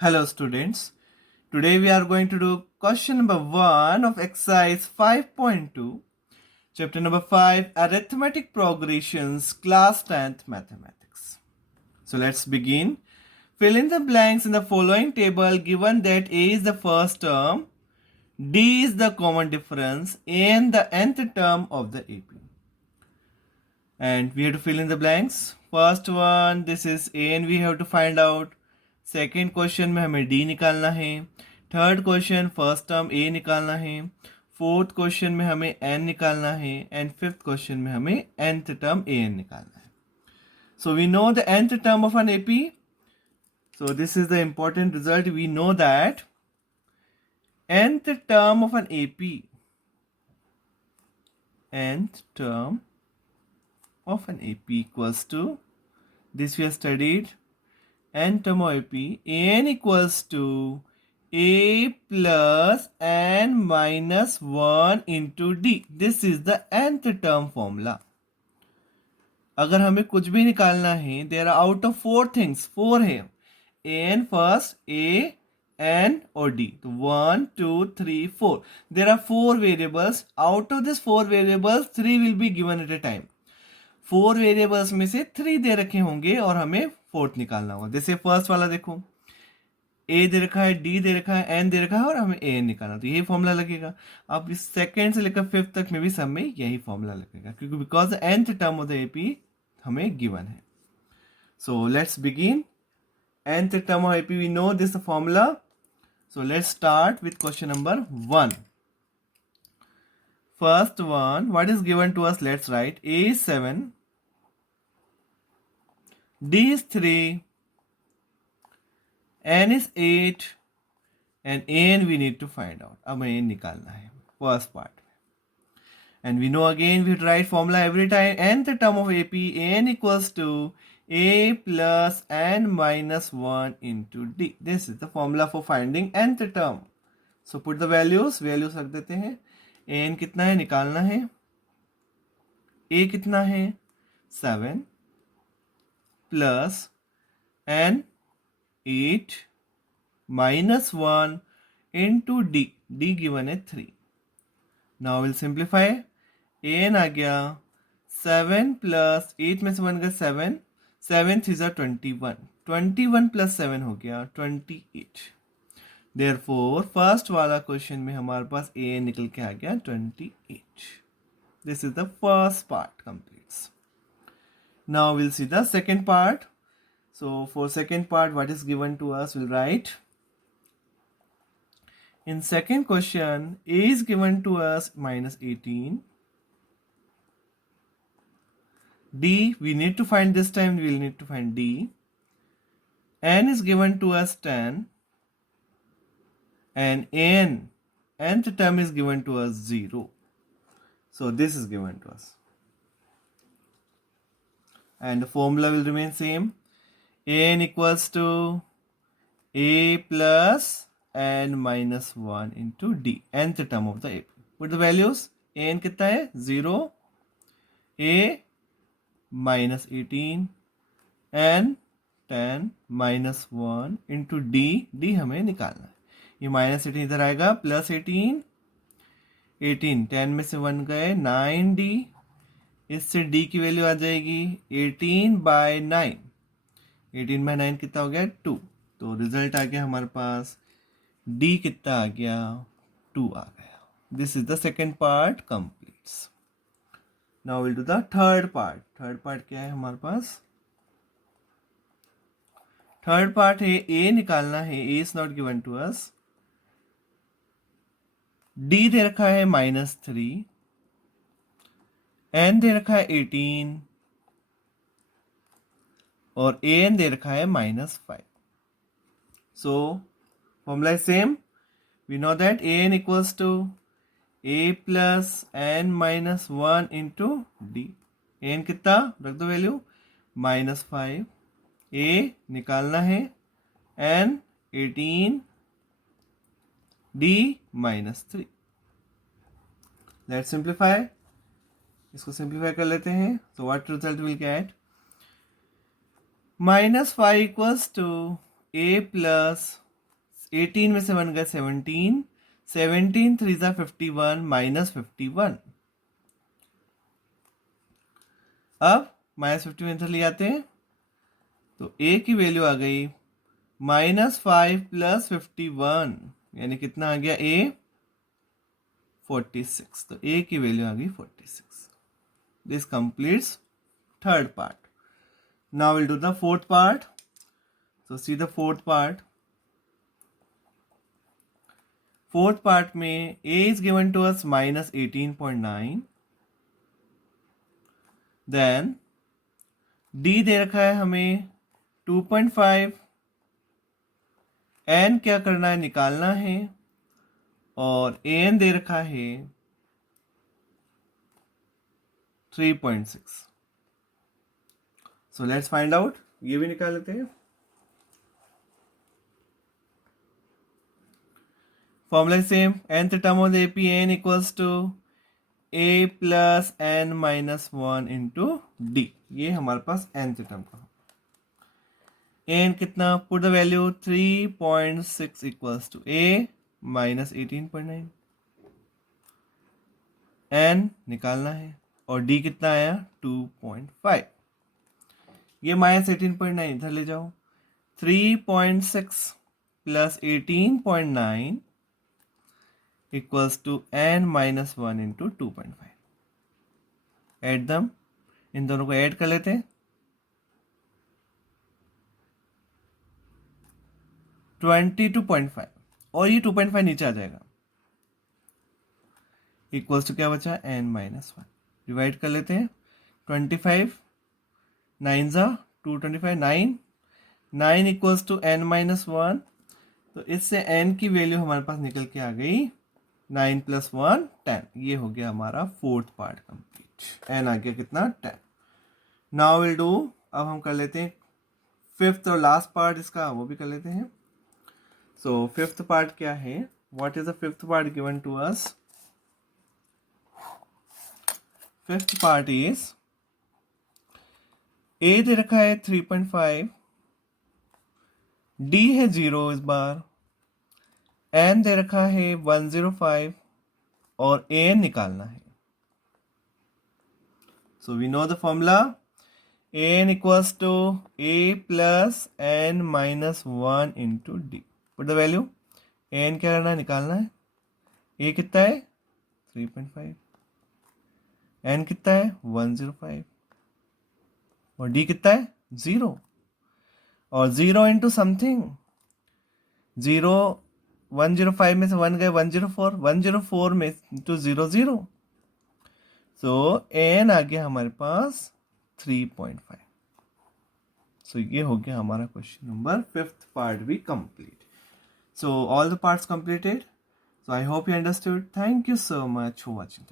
Hello students. Today we are going to do question number 1 of exercise 5.2, chapter number 5, arithmetic progressions, class 10th mathematics. So let's begin. Fill in the blanks in the following table given that A is the first term, D is the common difference, and the nth term of the AP. And we have to fill in the blanks. First one, this is A and we have to find out. Second question में हमें D निकालना है. Third question first term ए निकालना है. Fourth question में हमें N निकालना है. एंड फिफ्थ क्वेश्चन में हमें nth टर्म ए एन निकालना है. So we know the nth term of n AP. So this is the important result. We know that nth term of an AP, nth term of an AP equals to, this we have studied, n term of AP, n equals to a plus n minus 1 into d. This is the nth term formula. अगर हमें कुछ भी निकालना है, there are out of 4 things, 4 है, n first, a, n और d. तो 1, 2, 3, 4. There are 4 variables. Out of this 4 variables, 3 will be given at a time. 4 variables में से 3 दे रखे होंगे और हमें फोर्थ निकालना होगा. जैसे फर्स्ट वाला देखो, ए दे रखा है, डी दे रखा है, एन दे रखा है और हमें ए एन निकालना, तो यही फॉर्मूला लगेगा. अब इस सेकंड से लेकर फिफ्थ तक में भी सब में यही फॉर्मूला लगेगा, क्योंकि because the nth term of the AP हमें गिवन है. So let's begin. nth term of AP we know this formula. So let's start with question number 1. First one, what is given to us? Let's write. A is 7, D is 3, N is 8, and N we need to find out. अब N निकालना है first part. And we know again we write formula every time. Nth term of AP, N equals to A plus N minus 1 into D. This is the formula for finding nth term. So put the values रख देते हैं. N कितना है निकालना है. ए कितना है 7 plus n 8 minus 1 into d. D given है 3. Now will simplify. एन आ गया 7 प्लस 8 में से 1 गया 7. 7 3 21. 21 प्लस 7 हो गया 28. Therefore, फर्स्ट वाला क्वेश्चन में हमारे पास ए निकल के आ गया 28. This is the first part completes. Now we'll see the second part. So for second part, what is given to us, we'll write. In second question, A is given to us minus 18. D, we need to find this time, we'll need to find D. N is given to us 10. And nth term is given to us 0. So this is given to us. And the formula will remain same. N equals to A plus N minus 1 into D. Nth term of the AP. Put the values. N कितना है 0. A minus 18. N 10 minus 1 into D. D हमें निकालना है. ये minus 18 इधर आएगा, plus 18. 10 में से 1 गए 9 डी. इससे डी की वैल्यू आ जाएगी 18 बाय 9. 18 बाय 9 कितना हो गया 2. तो रिजल्ट आ गया हमारे पास डी कितना आ गया 2 आ गया. This is the second part completes. Now will do the third part. Third part क्या है हमारे पास? थर्ड पार्ट है ए निकालना है. A is not given to us. D दे रखा है -3. एन दे रखा है 18 और ए एन दे रखा है -5. सो formula is same. We know that a n equals to a plus n minus 1 into d. N कितना रख दो वैल्यू -5. ए निकालना है एन 18 D -3. Let's simplify. इसको सिंप्लीफाई कर लेते हैं. So what result will get? -5 equals to A plus 18 में से 1 गए 17, 17 3 जा 51 माइनस 51। अब माइनस 51 इधर ले आते हैं तो a की वैल्यू आ गई -5 प्लस 51, यानी कितना आ गया a 46। तो a की वैल्यू आ गई 46। This completes third part. Now will do the fourth part. So see the fourth part. Fourth part में a is given to us minus 18.9. Then d दे रखा है हमें 2.5. n क्या करना है, निकालना है, और an दे रखा है 3.6. So let's find out. ये भी निकाल लेते हैं। Formula same, nth term of AP n equals to a plus n minus 1 into d. ये हमारे पास nth टर्म का n कितना, put the value 3.6 equals to a minus 18.9। n निकालना है और d कितना आया 2.5। ये माइनस 18.9 इधर ले जाओ, 3.6 plus 18.9 equals to n minus 1 into 2.5। Add them, इन दोनों को ऐड कर लेते हैं। 22.5 और ये 2.5 नीचे आ जाएगा, इक्वल्स टू क्या बचा n माइनस 1। डिवाइड कर लेते हैं, 25 9 जा 225, 9 इक्वल्स टू n माइनस 1। तो इससे n की वैल्यू हमारे पास निकल के आ गई 9 प्लस 1 10। ये हो गया हमारा फोर्थ पार्ट कंप्लीट। n आ गया कितना 10। नाउ विल डू, अब हम कर लेते हैं फिफ्थ और लास्ट पार्ट इसका, वो भी कर लेते हैं। सो फिफ्थ पार्ट क्या है, what is the fifth part given to us. Fifth part is a दे रखा है 3.5, d है 0 इस बार, n दे रखा है 105 और an निकालना है। So we know the formula, an equals to a plus n minus 1 into d. Put the value, an क्या करना है, निकालना है। a कितना है 3.5, n कितना है 105 और d कितना है 0, और 0 इंटू समथिंग, 0 105 में से 1 गए 104, 104 में इंटू 0 0। सो n आ गया हमारे पास 3.5। सो ये हो गया हमारा क्वेश्चन नंबर फिफ्थ पार्ट भी complete. So all the parts completed. So I hope you understood. Thank you so much for watching.